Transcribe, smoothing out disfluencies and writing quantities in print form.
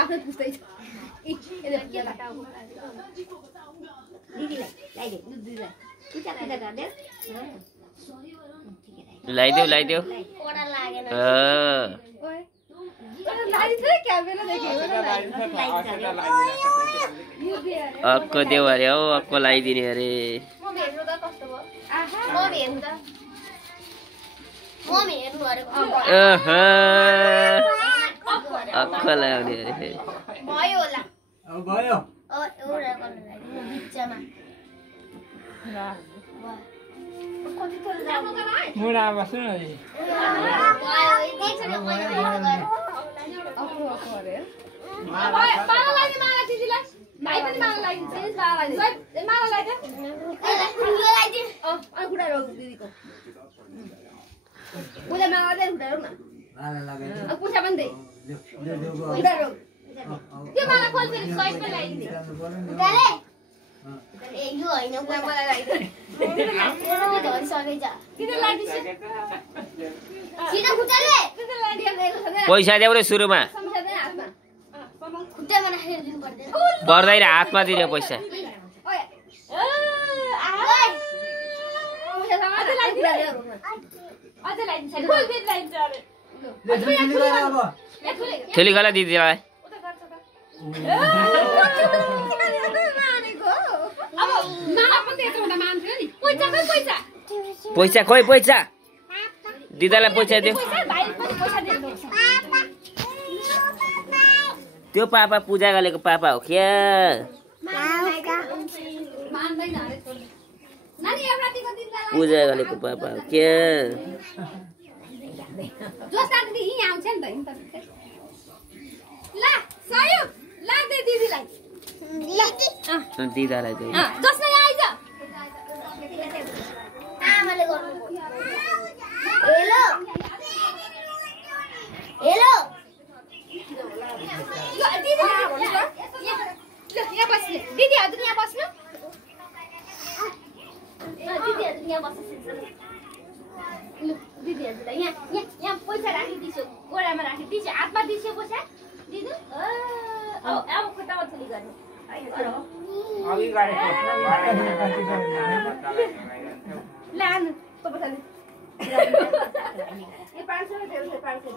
आफै पुस्दै छ यसले के बताउ दिदीलाई ल्याइदे दिदीलाई पूजा पूजा गर्दै ल्याइदेऊ ओडा लागेन ओए लाइदिन्छ क्यामेरा देखेको अक्को देऊ अरे हौ अक्को लगाइदिने अरे म हेर्नु त कस्तो भयो म हेर्नु त म हेर्नु अरे अक्को लगाउने अरे भयो होला भयो एउटा गर्नु लागि बिचमा कति थोर जानु मुडा बस्नु न भयो एकछिन अक्को अरे माला लाइदिनु माला दिदीलाई भाइ पनि माला लाइदिन्छ माला लाइदिन्छ ए माला लाइदे यो लागि अनि कुरा रोक दिदीको पूजा माला दे कुरा रोक न माला लगाइ अब पूजा पनि दे कुरा रोक त्यो माला खोल फेरि सही पनि लाइदिने गले ए यो हैन पूजा माला लाइदिने धरि सबै जा किन लाइदिन्छ सिधा खुट्टाले किन लाइदिएको पैसा देऊ रे सुरुमा सम्झादै हातमा खुट्टामा राखेर दिनु पर्दैन पर्दैन हातमा दिने पैसा ओए पूजा अझै लाइदिन्छ अझै लाइदिन्छ खोल फेरि लाइदिन्छ अरे थेली गला दिदीलाई अब माला पनि यस्तो हुँदा मान्थ्यो नि पैसा पैसा पैसा दिदालाई पैसा दियो भाइ पनि पैसा दिएको त्यो पापा पूजा गरेको पापा हो क्या मान्दैन अरे नानी एवरातीको दिनलाई पूजा गरेको पापा हो क्या जोस्ता दिदी यही आउँछ नि त ला सहयोग ला दे दिदीलाई दिदालाई दियो जोस्ता यहाँ आइज आमाले गर्नु हेलो हेलो ल दिदीलाई भन्नु ल यहाँ बस्ने दिदीहरु यहाँ बस्नु दिदीहरु यहाँ बस्छ दिदीहरुलाई यहाँ पैसा राखिदिन्छु गोडामा राखिदिन्छु हातमा दिन्छु पैसा दिनु अब खुट्टामा थुली गर्ने लानु तपाईले ए 500 500